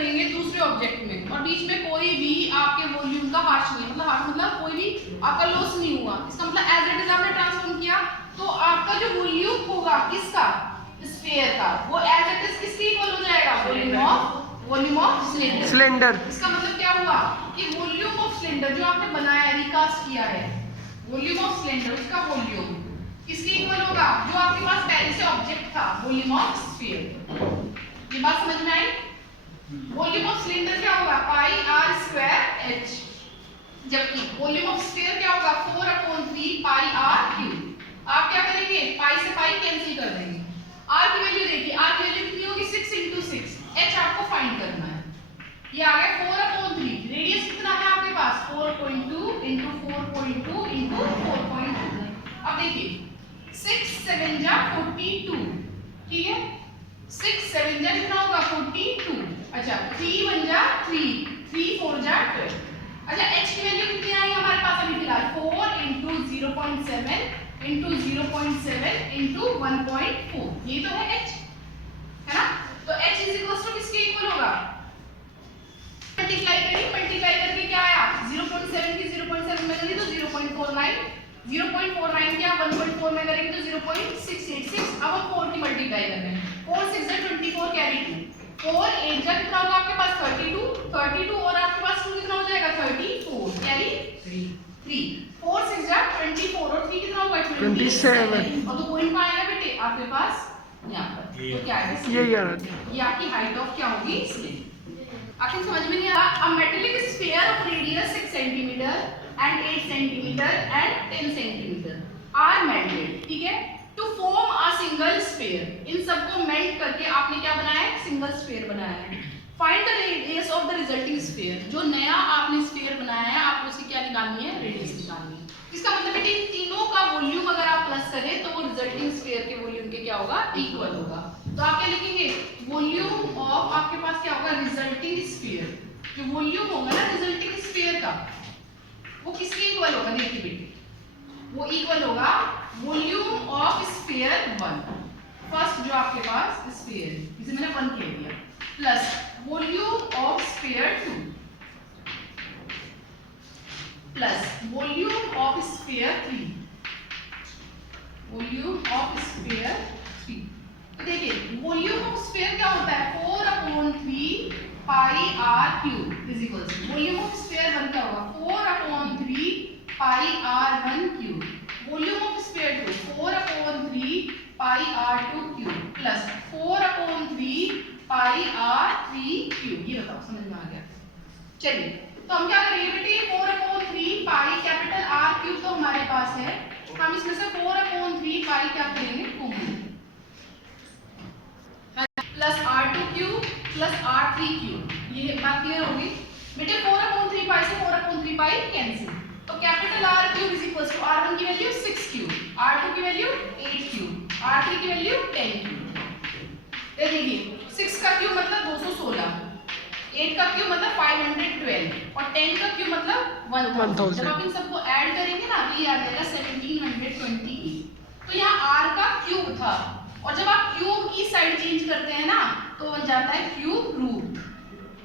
करेंगे दूसरे ऑब्जेक्ट में और बीच में कोई भी आपके वॉल्यूम का हार्श नहीं, मतलब हार्श मतलब कोई भी आपका लॉस नहीं हुआ, इसका मतलब एज इट इज आपने ट्रांसफॉर्म किया तो आपका जो वॉल्यूम होगा किसका, स्फीयर का, वो एज इट इज किसके इक्वल हो जाएगा, वॉल्यूम ऑफ सिलेंडर। इसका मतलब क्या हुआ कि वॉल्यूम ऑफ सिलेंडर जो आपने बनाया है, रिकास्ट किया है, वॉल्यूम ऑफ सिलेंडर उसका वॉल्यूम किसके इक्वल होगा, जो आपके पास पहले से ऑब्जेक्ट था, वॉल्यूम ऑफ स्फीयर। ये बात समझ में आई? वॉल्यूम ऑफ सिलेंडर क्या होगा, पाई आर स्क्वायर एच, जबकि वॉल्यूम ऑफ स्फीयर क्या होगा, 4/3 पाई आर क्यूब। आप क्या करेंगे, पाई से पाई कैंसिल कर देंगे, आर की वैल्यू देखिए, आर की वैल्यू कितनी होगी, 6 × 6, एच आपको फाइंड करना है, ये आ गया 4/3, रेडियस कितना है आपके पास, 4.2 × 4.2 × 4.2। अब देखिए 6 7 जा 42, ठीक है, 6 7 जा कितना होगा 42, अच्छा 3 1 जा 3, 3 4 जा 12। अच्छा h की वैल्यू कितनी आई हमारे पास अभी फिलहाल, 4 × 0.7 × 0.7 × 1.4, ये तो है h, है ना? तो h किसके इक्वल होगा, मल्टीप्लाई करिए, मल्टीप्लाई करके क्या आया, 0.7 की 0.7 में करेंगे तो 0.49, 0.49 क्या 1.4 में करेंगे तो 0.686। अब हम 4 की मल्टीप्लाई कर रहे हैं, 4 6 जा 24 कैरी 2, 4 8 जा कितना होगा आपके पास 32 और आपके पास 2 कितना हो जाएगा 34 कैरी 3, 4 6 जा 24 और 3 कितना होगा 27, और तो पॉइंट कहां आएगा बेटे आपके पास यहां पर, तो क्या आएगा, ये आपकी हाइट ऑफ क्या होगी, स्लिट। आखिर समझ में नहीं आ रहा, a metallic sphere of radius 6 cm and 8 cm and 10 cm are melted, ठीक है, to form a single sphere। इन सबको मेल्ट करके आपने क्या बनाया है, सिंगल स्फीयर बनाया है। Find the radius of the resulting sphere, जो नया आपने स्फीयर बनाया है आपको उसकी क्या निकालनी है, रेडियस निकालनी है। इसका मतलब बेटे तीनों का वॉल्यूम अगर आप प्लस करें तो वो रिजल्टिंग स्फीयर के वॉल्यूम के क्या होगा, इक्वल होगा। तो आप क्या लिखेंगे, वॉल्यूम ऑफ आपके पास क्या होगा, रिजल्टिंग स्फीयर, जो वॉल्यूम होगा ना रिजल्टिंग स्फीयर का वो किसके इक्वल होगा, देखिए बेटे वो इक्वल होगा वॉल्यूम ऑफ स्फीयर 1, फर्स्ट जो आपके पास स्फीयर इसे मैंने 1 कह दिया, plus volume of sphere 2 plus volume of sphere 3, volume of sphere 3। तो देखिए वॉल्यूम ऑफ स्फीयर क्या होता है, 4/3 pi r cube is equal to volume of sphere 1 क्या होगा, 4/3 pi r 1 cube, volume of sphere 2 4/3 pi r 2 cube plus 4/3 pi r 3 cube. ये बताओ समझ में आ गया? चलिए तो हम क्या करेंगे बेटे, 4/3 पाई कैपिटल आर क्यूब तो हमारे पास है, हम इसमें से 4/3 पाई क्या करेंगे, common plus r2 cube plus r3 cube. ये बात क्लियर होगी बेटे, 4/3 पाई से 4/3 पाई कैंसिल, तो capital R cube is equal to R1 की वैल्यू 6 क्यूब, R2 की वैल्यू 8 क्यूब, R3 की वैल्यू 10 क्यूब। ये देखिए 6 का क्यूब मतलब 216, 8 का क्यूब मतलब 512 और 10 का क्यूब मतलब 1000। जब आप इन सबको ऐड करेंगे ना तो ये आ जाएगा 1728। तो यहाँ R का क्यूब था और जब आप क्यूब की साइड चेंज करते हैं ना तो बन जाता है क्यूब रूट।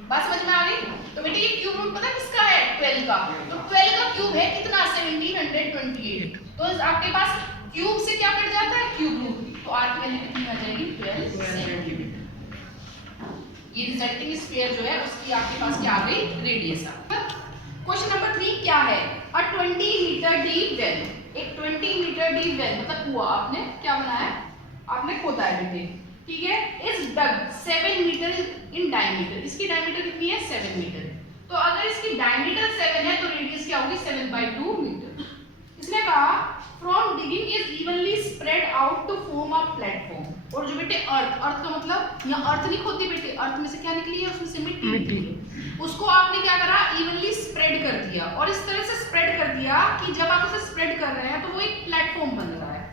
बात समझ में आ गई? तो बेटे ये क्यूब रूट पता किसका है, 12 का, तो 12 का क्यूब है कितना, 1728। तो आपके पास क्यूब से क्या कट जाता है, क्यूब रूट, तो R की वैल्यू कितनी आ जाएगी, 12 सेंटीमीटर। ये रिजल्टिंग स्फीयर जो है उसकी आपके पास क्या आ गई, रेडियस आ गई। क्वेश्चन नंबर 3 क्या है, अ 20 मीटर डीप वेल, एक 20 मीटर डीप वेल मतलब कुआं आपने क्या बनाया, आपने खोदा है बेटे, ठीक है, is dug 7 metre in diameter, इसकी डायमीटर कितनी है 7 मीटर, तो अगर इसकी डायमीटर 7 है तो रेडियस क्या होगी 7/2 मीटर। इसने कहा from digging is evenly spread out to form a platform, और जो बेटे अर्थ का मतलब यहाँ अर्थ नहीं खोदी बेटे, अर्थ में से क्या निकली है, उसमें से मिट्टी निकली है, उसको आपने क्या करा इवनली स्प्रेड कर दिया, और इस तरह से स्प्रेड कर दिया कि जब आप उसे स्प्रेड कर रहे हैं तो वो एक प्लेटफॉर्म बन रहा है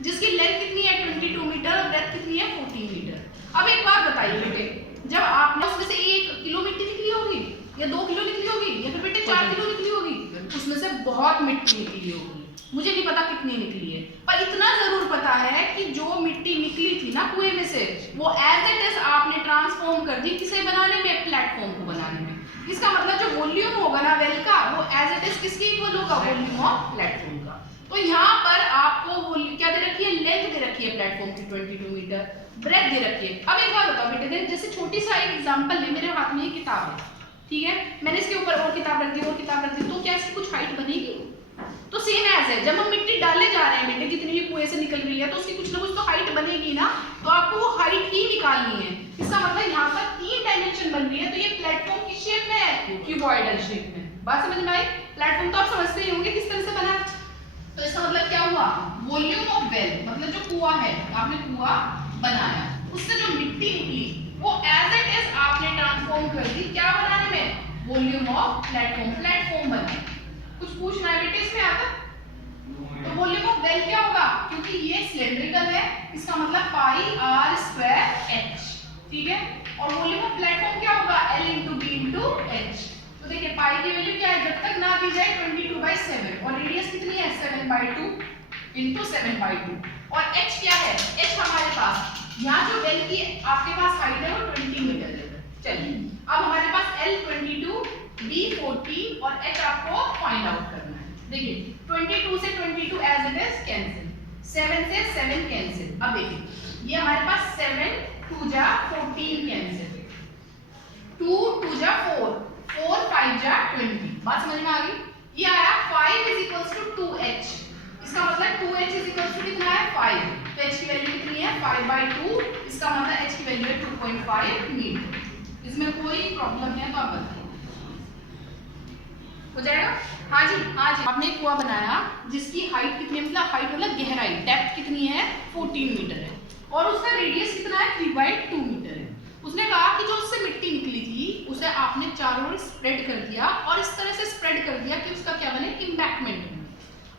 जिसकी लेंथ कितनी है 22 मीटर और ब्रेथ कितनी है 14 मीटर। अब एक बात बताइए बेटे, जब आपने उसमें से 1 किलो मिट्टी निकली होगी या 2 किलो निकली होगी या फिर बेटे 4 किलो निकली होगी, उसमें से बहुत मिट्टी निकली होगी, मुझे नहीं पता कितनी निकली है, पर इतना जरूर पता है कि जो मिट्टी निकली थी ना कुएं में से वो एज इट इज आपने ट्रांसफॉर्म कर दी किसे बनाने में, प्लेटफॉर्म प्लेटफॉर्म को बनाने में। इसका मतलब जो वॉल्यूम होगा ना वेल का वो एज इट इज किसके इक्वल होगा, वॉल्यूम ऑफ प्लेटफॉर्म का। तो यहाँ पर आपको क्या दे रखी है, लेंथ दे रखी है प्लेटफॉर्म की 22 मीटर, ब्रेथ दे रखी है। अब एक बात बताओ बेटे, जैसे छोटी सा एक एग्जांपल है, मेरे हाथ में ये किताब है, ठीक है, मैंने इसके ऊपर और किताब रख दी और किताब रख दी, तो क्या इसकी कुछ हाइट बनेगी? तो सेम एज है, जब हम मिट्टी डालने जा रहे हैं बेटे, जितनी भी कुएं से निकल रही है, तो उसकी कुछ ना कुछ तो हाइट बनेगी ना, तो आपको वो हाइट ही निकालनी है। इसका मतलब यहाँ पर 3 डायमेंशन बन रही है, तो ये प्लेटफॉर्म किस शेप में है, क्यूबॉइडल शेप में। बात समझ में आई? प्लेटफॉर्म तो आप समझते ही होंगे किस तरह से बना। तो इसका मतलब क्या हुआ, वॉल्यूम ऑफ वेल मतलब जो कुआं है, आपने कुआं बनाया, उससे जो मिट्टी निकली वो एज इट इज आपने ट्रांसफॉर्म कर दी क्या बनाने में, वॉल्यूम ऑफ प्लेटफॉर्म, प्लेटफॉर्म बना। कुछ पूछना है बेटे इसमें आता? तो वॉल्यूम ऑफ वेल क्या होगा, क्योंकि ये सिलेंड्रिकल है, इसका मतलब पाई आर स्क्वायर एच, ठीक है। और वॉल्यूम ऑफ प्लेटफॉर्म क्या होगा, L into B into H. तो देखिए पाई की वैल्यू क्या है, जब तक ना दी जाए 22/7, और रेडियस कितनी है 7/2 इंटू 7/2, और एच क्या है, एच हमारे पास यहाँ जो वेल की आपके पास हाइट है वो 20 मीटर है। चलिए अब हमारे पास L 22, B 40 और H आपको फाइंड आउट करना है। देखिए 22 से 22 एज इट इज कैंसिल, 7 से 7 कैंसिल। अब देखिए ये हमारे पास 7 2 जा 14 कैंसिल, 2 2 जा 4, 4 5 जा 20। बात समझ में आ गई? ये आया 5 इज इक्वल्स टू 2h, इसका मतलब 2h इज इक्वल्स टू कितना है 5, तो h की वैल्यू कितनी है 5/2, इसका मतलब h की वैल्यू है 2.5 मीटर। इसमें कोई प्रॉब्लम है तो आप बताइए, हो जाएगा? हाँ जी, हाँ जी। आपने कुआं बनाया जिसकी हाइट कितनी है, मतलब हाइट मतलब गहराई, डेप्थ कितनी है 14 मीटर है, और उसका रेडियस कितना है 3/2 मीटर है। उसने कहा कि जो उससे मिट्टी निकली थी उसे आपने चारों ओर स्प्रेड कर दिया, और इस तरह से स्प्रेड कर दिया कि उसका क्या बने, एम्बैंकमेंट बने।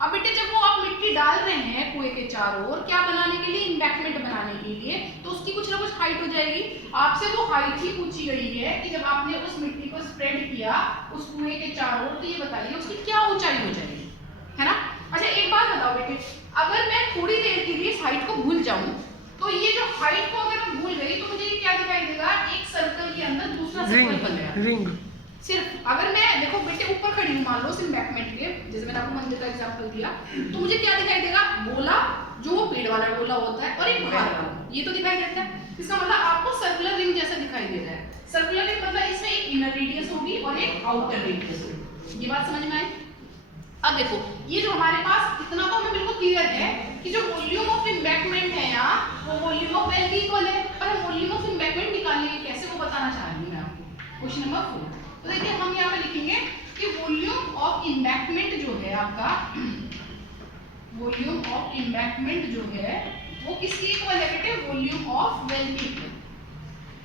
अब बेटे जब वो आप मिट्टी डाल रहे हैं कुएं के चारों ओर, क्या बनाने के लिए, एम्बैंकमेंट बनाने के लिए, तो उसकी कुछ ना कुछ हाइट हो जाएगी। आपसे वो हाइट ही पूछी गई है कि जब आपने उस मिट्टी को स्प्रेड किया उस कुएं के चारों ओर, तो ये बताइए उसकी क्या ऊंचाई हो जाएगी, है ना। अच्छा एक बात बताओ बेटे, अगर मैं थोड़ी देर के लिए इस हाइट को भूल जाऊं, तो ये जो हाइट को अगर मैं भूल गई तो मुझे ये क्या दिखाई देगा, एक सर्कल के अंदर दूसरा सर्कल बन गया, रिंग। सिर्फ अगर मैं देखो बेटे ऊपर खड़ी हूं, मान लो एम्बैंकमेंट के, जैसे मैंने आपको मंदिर का एग्जांपल दिया, तो मुझे क्या दिखाई देगा, गोला, जो वो पेड़ वाला गोला होता है, और एक बाहर वाला, ये तो दिखाई देता है। इसका मतलब आपको सर्कुलर रिंग जैसा दिखाई दे रहा है। सर्कुलर रिंग मतलब इसमें एक इनर रेडियस होगी और एक आउटर रेडियस होगी। ये बात समझ में आई? अब देखो ये जो हमारे पास इतना तो हमें बिल्कुल क्लियर है कि जो वॉल्यूम ऑफ एम्बैंकमेंट है यहाँ वो वॉल्यूम ऑफ वेल की इक्वल है, पर हम वॉल्यूम ऑफ एम्बैंकमेंट निकालने के कैसे वो बताना चाह रही हूं मैं आपको। क्वेश्चन नंबर 4, तो देखिए हम यहाँ पे लिखेंगे कि वॉल्यूम ऑफ एम्बैंकमेंट जो है आपका, वॉल्यूम ऑफ एम्बैंकमेंट जो है वो किसकी इक्वल है बेटे, वॉल्यूम ऑफ वेल की इक्वल।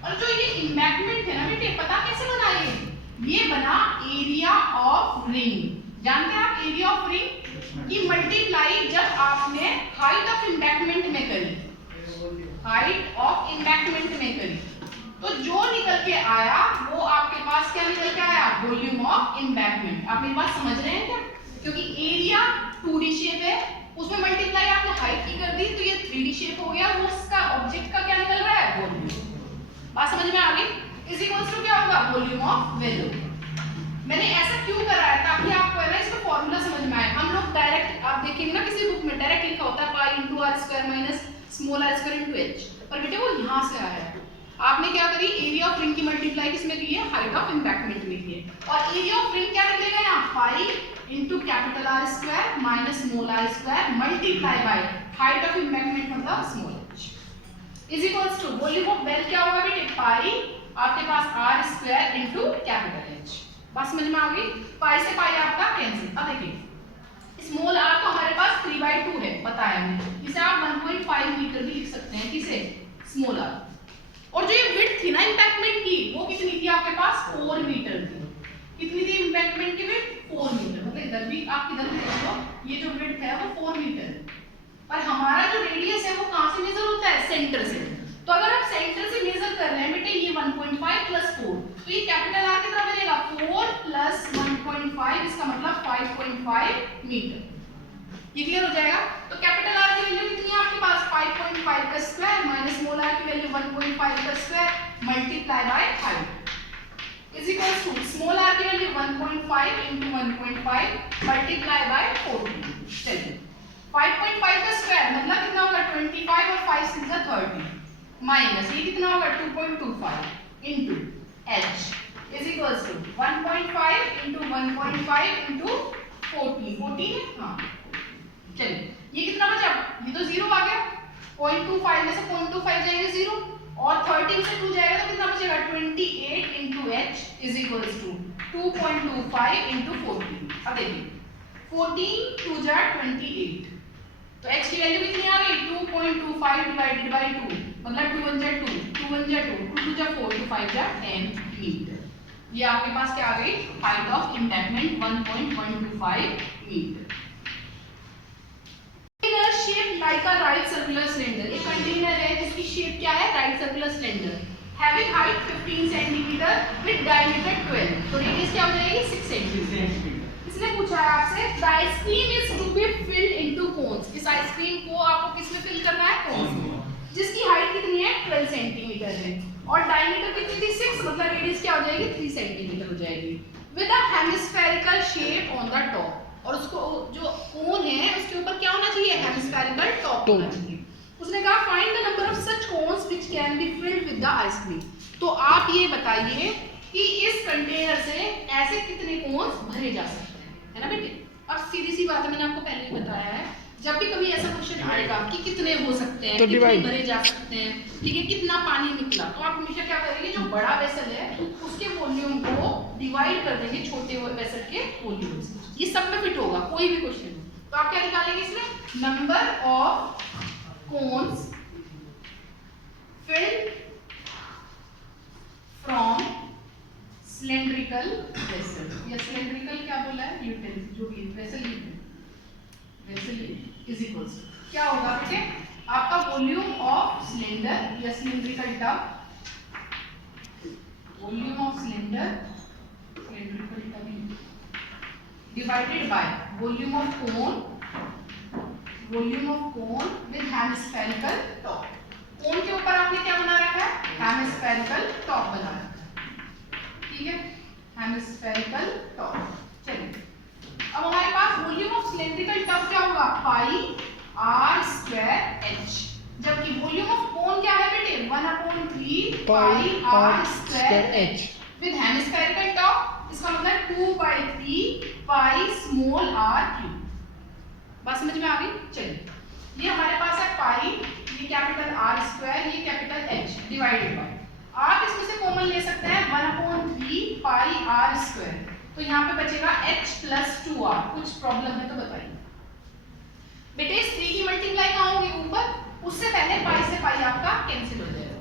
और जो ये एम्बैंकमेंट है ना बेटे, पता कैसे बना, ये बना एरिया ऑफ रिंग। जानते हैं आप एरिया ऑफ रिंग की मल्टीप्लाई जब आपने हाइट ऑफ एम्बैंकमेंट में करी, हाइट ऑफ एम्बैंकमेंट में करी, तो जो निकल के आया वो आपके पास क्या निकल के आया, वॉल्यूम ऑफ एम्बैंकमेंट। आप मेरी बात समझ रहे हैं क्या? क्योंकि एरिया 2D शेप है, उसमें मल्टीप्लाई आपने हाइट की कर दी, तो ये 3D शेप हो गया, वो उसका ऑब्जेक्ट का क्या निकल रहा है, वॉल्यूम। बात समझ में आ गई? इज इक्वल्स टू क्या होगा, वॉल्यूम ऑफ वेल। मैंने ऐसा क्यों करा है, ताकि आपको है ना इसका फॉर्मूला समझ में आए। हम लोग डायरेक्ट आप देखेंगे ना किसी बुक में डायरेक्ट लिखा होता है pi into R square minus small are square into H, पर बेटे वो यहाँ से आया है। आपने क्या करी, एरिया ऑफ रिंग की मल्टीप्लाई किसमें की है, हाइट ऑफ एम्बैंकमेंट में की है, और एरिया ऑफ रिंग क्या निकलेगा यहाँ, pi into capital R square minus small are square multiply by height of embankment मतलब small h is equals to volume of well क्या होगा बेटे, पाई आपके पास r square into capital H. बात समझ में आ गई? पाई से पाई आपका कैंसिल। अब देखिए स्मॉल आर तो हमारे पास 3/2 है, बताया मैंने, इसे आप 1.5 मीटर भी लिख सकते हैं, किसे, स्मॉल आर। और जो ये विड्थ थी ना एम्बैंकमेंट की, वो कितनी थी आपके पास, 4 मीटर थी। कितनी थी एम्बैंकमेंट की विड्थ, 4 मीटर। मतलब इधर भी आप किधर भी देखो, ये जो विड्थ है वो 4 मीटर है, पर हमारा जो रेडियस है वो कहां से मेजर होता है, सेंटर से। तो अगर आप सेंटर से मेजर कर रहे हैं बेटे, ये 1.5 प्लस 4, तो ये कैपिटल आर कितना बनेगा, 4 प्लस 1.5, इसका मतलब 5.5 मीटर। ये क्लियर हो जाएगा? तो कैपिटल आर की वैल्यू कितनी है आपके पास, 5.5 का स्क्वायर माइनस स्मॉल आर की वैल्यू 1.5 का square multiply by height 1.5 into 1.5 multiply by 40। चलिए 5.5 का स्क्वायर मतलब कितना होगा 25 और 5 6 30 माइनस ये कितना होगा 2.25 into h is equals to 1.5 into 1.5 into 40 है हाँ। चलिए ये कितना बचा, ये तो जीरो आ गया, 0.25 में से 0.25 जाएगा जीरो और 13 से 2 जाएगा तो कितना बचेगा 28 into h is equals to 2.25 into 40। अब देखिए 14 2 जा 28 तो h की वैल्यू कितनी आ गई 2.25 डिवाइडेड बाय 2 मतलब 2 1 जा 2 2 1 जा 2 2 2 जा 4 2 5 जा 10 मीटर। ये आपके पास क्या आ गई height of embankment 1.125 metre. Shape like a right circular cylinder, एक कंटेनर है जिसकी शेप क्या है right circular cylinder having height 15 centimetre with diameter 12 तो रेडियस क्या हो जाएगी 6 सेंटीमीटर। इसने पूछा है आपसे the ice cream is to be filled into cones, इस आइसक्रीम को आपको किस में फिल करना है कोन्स में, जिसकी हाइट कितनी है 12 सेंटीमीटर है और डायमीटर कितनी थी 6 मतलब रेडियस क्या हो जाएगी 3 सेंटीमीटर हो जाएगी with a hemispherical shape on the top और उसको जो कोन है उसके ऊपर क्या होना चाहिए हेमिस्फेरिकल टॉप होना चाहिए। उसने कहा find the number of such cones which can be filled with the ice cream, तो आप ये बताइए कि इस कंटेनर से ऐसे कितने कोन्स भरे जा सकते हैं, है ना बेटे। अब सीधी सी बात है मैंने आपको पहले ही बताया है जब भी कभी ऐसा क्वेश्चन आएगा कि कितने हो सकते हैं तो कितने भरे जा सकते हैं ठीक है कितना पानी निकला तो आप हमेशा क्या करेंगे जो बड़ा वेसल है उसके वॉल्यूम को डिवाइड कर देंगे छोटे वेसल के वॉल्यूम से, ये सब में फिट होगा कोई भी क्वेश्चन तो आप क्या निकालेंगे इसमें number of cones field from cylindrical vessel या सिलेंड्रिकल क्या बोला है यूटेंसिल जो भी वेसल इज इक्वल्स क्या होगा बेटे आपका वॉल्यूम ऑफ सिलेंडर या cylindrical tub volume of cylindrical tub divided by volume of cone with hemispherical top. Cone के ऊपर आपने क्या बना रखा है हेमिस्फेरिकल टॉप बना रखा है ठीक है हेमिस्फेरिकल टॉप। चलिए अब हमारे पास वॉल्यूम ऑफ सिलेंड्रिकल टब क्या होगा पाई r स्क्वायर h जबकि वॉल्यूम ऑफ कोन क्या है बेटे 1/3 पाई r square h with hemispherical top इसका मतलब 2/3 पाई स्मॉल r क्यूब। बात समझ में आ गई। चलिए ये हमारे पास है पाई ये कैपिटल R स्क्वायर ये कैपिटल H डिवाइडेड बाय आप इसमें से कॉमन ले सकते हैं 1/3 पाई r स्क्वायर तो यहाँ पे बचेगा h + 2r कुछ प्रॉब्लम है तो बताइए बेटे इस 3 की मल्टीप्लाई कहाँ होगी ऊपर उससे पहले पाई से पाई आपका कैंसिल हो जाएगा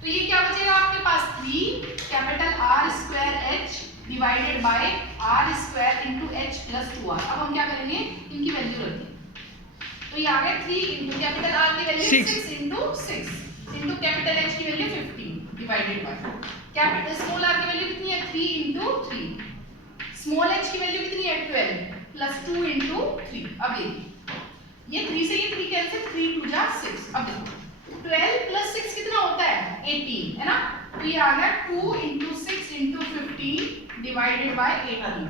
तो ये क्या बचेगा आपके पास 3 capital R square h divided by r square into h + 2r। अब हम क्या करेंगे इनकी वैल्यू रखेंगे तो ये आ गया 3 इनटू कैपिटल R की value 6 into 6 into capital H की value 15 divided by capital small r की वैल्यू कितनी है 3 इनटू 3 स्मॉल h की वैल्यू कितनी है 12 प्लस 2 इनटू 3। अब देखिए ये 3 से ये 3 कैंसिल 3 2 जा 6। अब देखो 12 प्लस 6 कितना होता है 18 है ना तो ये आ गया 2 इनटू 6 इनटू 15 डिवाइडेड बाय 18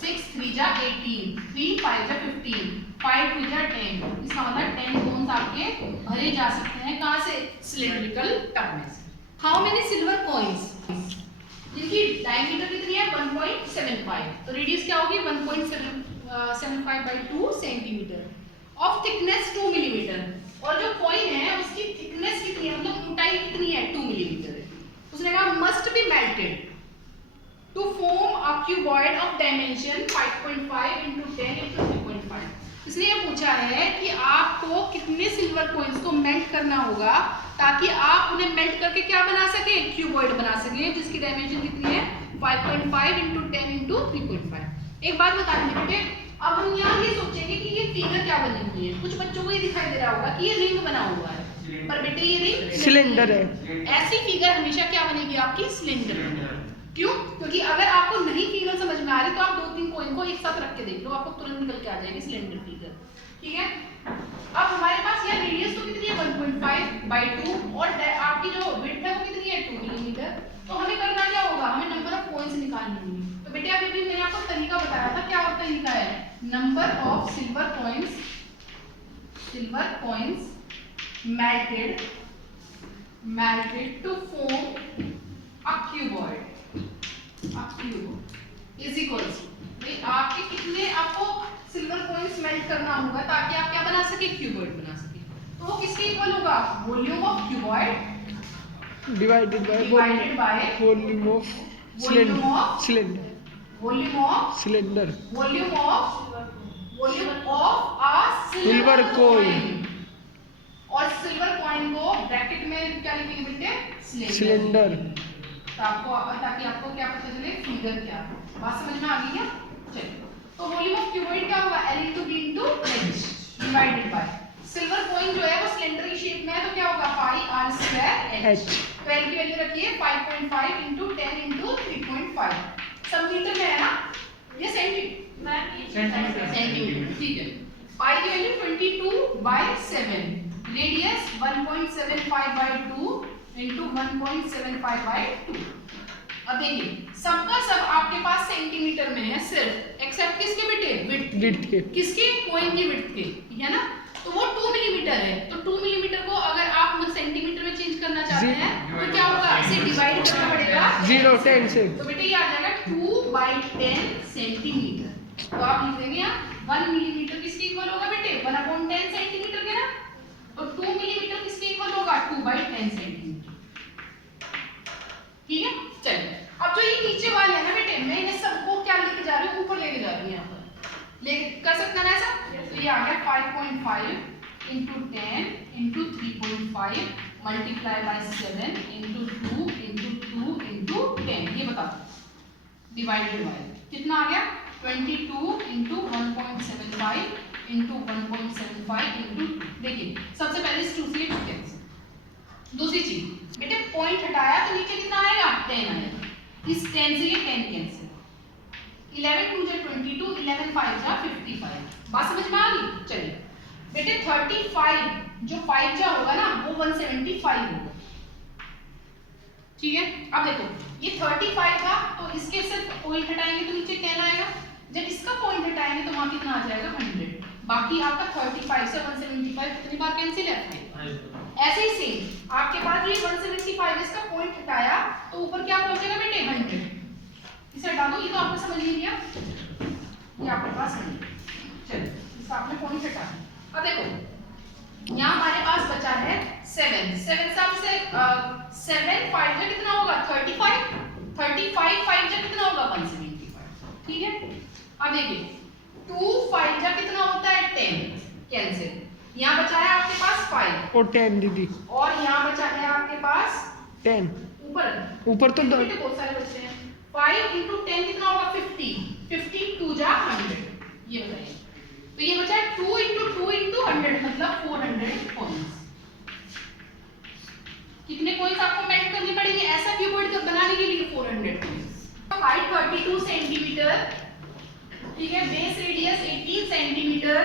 6 3 जा 18 3 5 जा 15 5 2 जा 10 इसका मतलब 10 कोन्स आपके भरे जा सकते हैं कहां से सिलेंड्रिकल टब में से। हाउ मेनी सिल्वर कॉइंस जिनकी डायमीटर कितनी है 1.75 तो रेडियस क्या होगी 1.75/2 सेंटीमीटर ऑफ थिकनेस 2 मिलीमीटर और जो कॉइन है उसकी थिकनेस कितनी है मतलब मोटाई कितनी है 2 मिलीमीटर है। उसने कहा must be melted to form a cuboid of dimension 5.5 × 10 × 3.5। इसने ये पूछा है कि आपको कितने सिल्वर कॉइंस को मेल्ट करना होगा ताकि आप उन्हें मेल्ट करके क्या बना सके क्यूबॉइड बना सके जिसकी डायमेंशन कितनी है 5.5 × 10 × 3.5। एक बात बता दें बेटे अब हम यहाँ ये सोचेंगे कि ये फिगर क्या बनी हुई है कुछ बच्चों को ये दिखाई दे रहा होगा कि ये रिंग बना हुआ है पर बेटे ये रिंग सिलेंडर है। ऐसी फिगर हमेशा क्या बनेगी आपकी सिलेंडर। क्यों क्योंकि अगर आपको नहीं फिगर समझ में आ रही तो आप 2-3 कॉइन को एक साथ रख के देख लो आपको तुरंत निकल के आ जाएगी सिलेंडर फिगर ठीक है। अब हमारे पास यह रेडियस तो कितनी है 1.5/2 और आपकी जो विड्थ है वो कितनी है 2 मिलीमीटर तो हमें करना क्या होगा हमें नंबर ऑफ कॉइंस निकालनी होगी। तो number of silver coins melted to form a cuboid is equals भाई आपके कितने आपको सिल्वर कॉइन्स मेल्ट करना होगा ताकि आप क्या बना सके, क्यूबॉइड बना सके। तो वो किसके इक्वल होगा, volume of cuboid divided by volume of cylinder volume of a silver coin. और सिल्वर कॉइन को ब्रैकेट में क्या लिखेंगे बेटे, सिलेंडर, ताकि आपको क्या पता चले फिगर क्या है। बात समझ में आ गई है। चलिए, तो वॉल्यूम ऑफ क्यूबॉइड क्या होगा, L × B × H divided by silver coin जो है वो सिलेंडर की शेप में है, तो क्या होगा पाई r स्क्वायर h। तो L की वैल्यू रखिए 5.5 × 10 × 3.5। सब मीटर में है ना, ये सेंटीमीटर, ठीक है। पाई की वैल्यू 22/7, रेडियस 1.75/2 × 1.75/2। अब देखिए सबका सब आपके पास सेंटीमीटर में है सिर्फ, एक्सेप्ट किसके बेटे, विड्थ के, किसके, कॉइन की विड्थ के, है ना। तो वो 2 मिलीमीटर है, तो 2 मिलीमीटर को अगर आप सेंटीमीटर में चेंज करना चाहते हैं तो क्या होगा, इसे डिवाइड करना पड़ेगा 0 10 से। तो बेटे ये आ जाएगा 2/10 सेंटीमीटर। तो आप लिख देंगे यहाँ 1 मिलीमीटर किसके इक्वल होगा बेटे, 1/10 सेंटीमीटर के ना। तो 2 मिलीमीटर किसके इक्वल होगा, 2/10 सेंटीमीटर। ठीक है। चलिए अब जो ये नीचे वाले है ना बेटे, मैं इन्हें सबको क्या लेके जा रही हूँ, ऊपर लेके जा रही हूँ। यहाँ पर ले कर सकते हैं ना ऐसा। तो ये आ गया 5.5 × 10 × 3.5 मल्टीप्लाई बाय 7 × 2 × 2 × 10। ये बता डिवाइडेड बाय कितना आ गया, 22 × 1.75 × 1.75 × देखिए सबसे पहले इस 2 से 2 कैंसिल। दूसरी चीज बेटे पॉइंट हटाया तो नीचे कितना आएगा, 10 आएगा। इस 10 से ये 10 कैंसिल, 11 × 2 = 22, 11 × 5 = 55। बात समझ में आ गई। चलिए बेटे 35 जो 5 जा होगा ना वो 175 होगा। ठीक है। अब देखो ये 35 था तो इसके सिर्फ पॉइंट हटाएंगे तो नीचे 10 आएगा, जब इसका पॉइंट हटाएंगे तो वहां कितना आ जाएगा, 100। बाकी आपका 35 से 175 कितनी बार कैंसिल है, 5। ऐसे ही सेम आपके पास ये 175 इसका पॉइंट हटाया तो ऊपर क्या पहुंचेगा बेटे, 100। इसे हटा दो, ये तो आपने समझ नहीं लिया, ये आपके पास नहीं। चलो इसका आपने पॉइंट हटा। अब देखो यहाँ हमारे पास बचा है 7 से 7 5 जा कितना होगा, 35 5 जा कितना होगा, 175। ठीक है। अब देखिए 2 5 जा कितना होता है, 10 कैंसिल। यहाँ बचा है आपके पास 5 और 10 दीदी, और यहाँ बचा है आपके पास 10 ऊपर तो बहुत सारे बचे हैं। 5 × 10 कितना होगा, 50 50 2 जा 100। ये बताइए, तो ये बचा है 2 × 2 × 100 मतलब 400 कॉइंस। कितने कॉइंस आपको मेल्ट करनी पड़ेगी ऐसा क्यूबॉइड बनाने के लिए, 400 कॉइंस। हाइट 32 सेंटीमीटर, ठीक है। Base radius 18 centimetre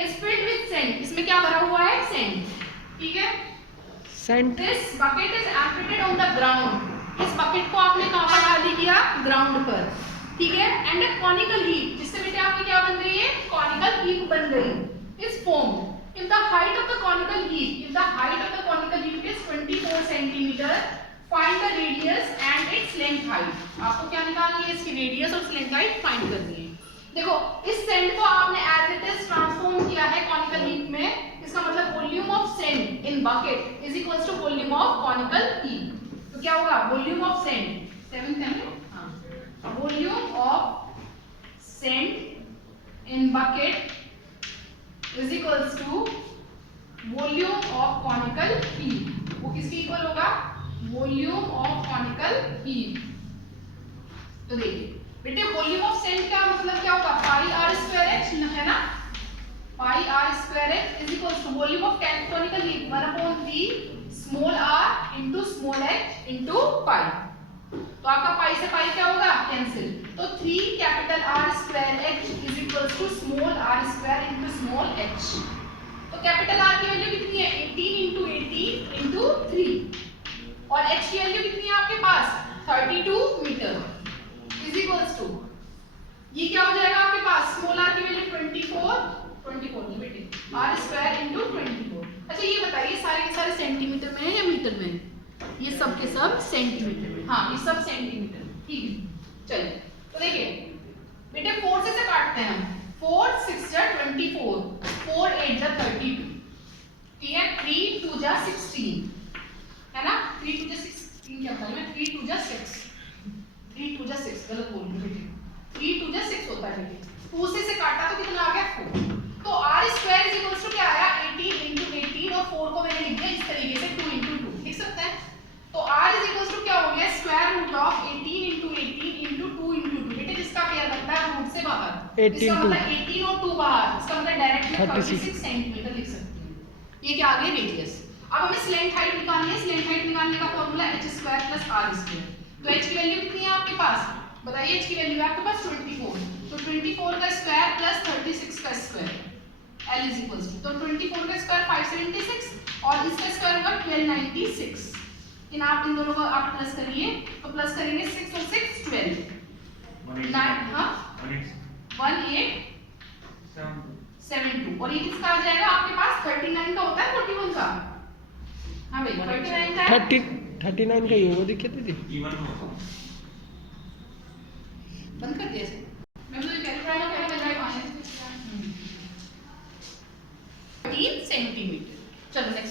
is filled with sand। इसमें क्या भरा हुआ है, सैंड। ठीक है। Sand. This bucket is emptied on the ground। इस बकेट को आपने कहां पर खाली किया, ग्राउंड पर। ठीक है। एंड a conical heap, जिससे बेटे आपकी क्या बन रही है, conical heap बन रही is formed if the height of the conical heap is 24 centimeter, find the radius and its length height। आपको क्या निकालनी है, इसकी रेडियस और लेंथ हाइट फाइंड करनी है। देखो इस सेंड को आपने एज इट इज ट्रांसफॉर्म किया है कॉनिकल हीप में, इसका मतलब volume of sand in bucket is equals to volume of conical heap. तो क्या होगा, वॉल्यूम ऑफ सेंड 7th है, हां, volume of sand in bucket is equals to volume of conical heap. वो किसके इक्वल होगा, वॉल्यूम ऑफ कॉनिकल हीप। तो देखिए बेटे वॉल्यूम ऑफ सेंड का मतलब क्या होगा, पाई r स्क्वायर h है ना, pi r square h is equals to volume of conical heap 1/3 small r into small h into pi. तो आपका पाई से पाई क्या होगा, कैंसिल। तो 3 capital R square h is equals to small r square into small h। तो capital R की value कितनी है, 18 × 18 × 3 और h की वैल्यू कितनी है आपके पास, 32 मीटर इज इक्वल्स टू, ये क्या हो जाएगा आपके पास, स्मॉल r की वैल्यू आर स्क्वायर इंटू 24। अच्छा ये बताइए सारे के सारे सेंटीमीटर में है या मीटर में है? ये सब के सब सेंटीमीटर में। हाँ ये सब सेंटीमीटर में, ठीक है। चलिए तो देखिए बेटे 4 से काटते हैं हम। 4 6 जा 24, 4 8 जा 32, ठीक है। 3 2 जा 16 है ना, 3 2 जा 16 क्या बता रही मैं, 3 2 जा 6, 3 2 जा 6 गलत बोल रही हूँ बेटे, 3 2 जा 6 होता है बेटे। 2 से काटा तो कितना आ गया 4। तो r square is equal to क्या आया 18 into 18 और 4 को मैंने लिख दिया इस तरीके से 2 into 2 लिख सकते हैं। तो r इज इक्वल टू क्या हो गया square root of 18 into 18 into 2 into 2। बेटे जिसका पेयर बनता है रूट से बाहर, इसका मतलब 18 और 2 बाहर, इसका मतलब डायरेक्ट में 36 सेंटीमीटर लिख सकते हैं। ये क्या आ गया रेडियस। अब हमें स्लैंट हाइट निकालनी है। स्लैंट हाइट निकालने का formula h square plus r square. तो h की वैल्यू कितनी है आपके पास, बताइए h की वैल्यू है आपके पास 24। तो 24 का स्क्वायर प्लस 36 का square L is equals to, तो 24 का स्क्वायर 576 और इसका स्क्वायर होगा 1296। इन आप इन दोनों को आप प्लस करिए, तो प्लस करेंगे 6 और 6 12 9 हां 1872 और ये किसका आ जाएगा आपके पास 39 का होता है 41 का। हां भाई 39 का है 39 का ही होगा, देखिए दीदी बंद कर दिया इसे। मैं तो ये कह रहा हूं क्या बन जाएगा 3 सेंटीमीटर। चलो नेक्स्ट